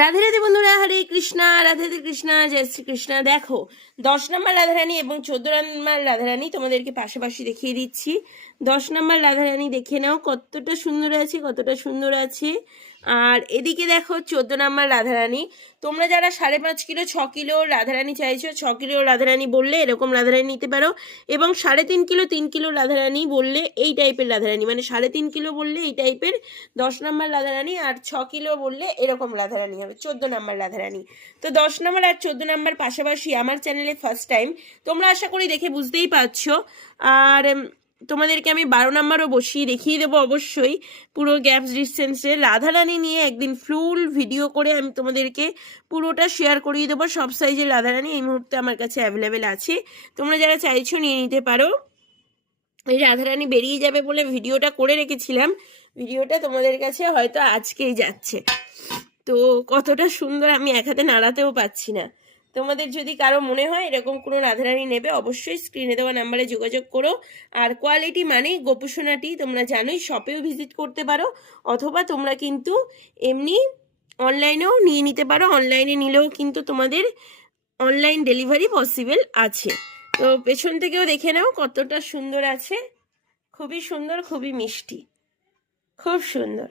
রাধে রাধে বন্ধুরা, হরে কৃষ্ণা, রাধে রাধে কৃষ্ণা, জয় শ্রীকৃষ্ণা। দেখো 10 নম্বর রাধারানী এবং 14 নম্বর রাধারানী তোমাদেরকে পাশাপাশি দেখিয়ে দিচ্ছি। 10 নম্বর রাধারানী দেখে নাও কতটা সুন্দর আছে, কতটা সুন্দর আছে। আর এদিকে দেখো 14 নম্বর রাধারানী। তোমরা যারা 5.5 কিলো 6 কিলো রাধারানী চাইছো, 6 কিলো রাধারানী বললে এরকম রাধারানী নিতে পারো, এবং 3.5 কিলো 3 কিলো রাধারানী বললে এই টাইপের রাধারানী, মানে 3.5 কিলো বললে এই টাইপের 10 নম্বর রাধারানী, আর 6 কিলো বললে এরকম রাধারানী হবে 14 নম্বর রাধারানী। তো 10 নম্বর আর 14 নম্বর পাশাপাশি আমার চ্যানেলে ফার্স্ট টাইম, তোমরা আশা করি দেখে বুঝতেই পারছো। আর তোমাদেরকে আমি 12 নম্বরও বসিয়ে দেখিয়ে দেবো অবশ্যই, পুরো গ্যাপস ডিস্টেন্সে রাধারানী নিয়ে একদিন ফুল ভিডিও করে আমি তোমাদেরকে পুরোটা শেয়ার করিয়ে দেবো। সব সাইজের রাধারানী এই মুহূর্তে আমার কাছে অ্যাভেলেবেল আছে, তোমরা যারা চাইছো নিয়ে নিতে পারো। এই রাধারানী বেরিয়ে যাবে বলে ভিডিওটা করে রেখেছিলাম, ভিডিওটা তোমাদের কাছে হয়তো আজকেই যাচ্ছে। তো কতটা সুন্দর, আমি এক হাতে নাড়াতেও পাচ্ছি না। তোমাদের যদি কারো মনে হয় এরকম কোনো রাধারানী নেবে, অবশ্যই স্ক্রিনে দেওয়া নাম্বারে যোগাযোগ করো। আর কোয়ালিটি মানে গোপুসোনাটি তোমরা জানোই, শপেও ভিজিট করতে পারো, অথবা তোমরা কিন্তু এমনি অনলাইনেও নিয়ে নিতে পারো। অনলাইনে নিলেও কিন্তু তোমাদের অনলাইন ডেলিভারি পসিবল আছে। তো পেছন থেকেও দেখে নাও কতটা সুন্দর আছে, খুবই সুন্দর, খুবই মিষ্টি, খুব সুন্দর।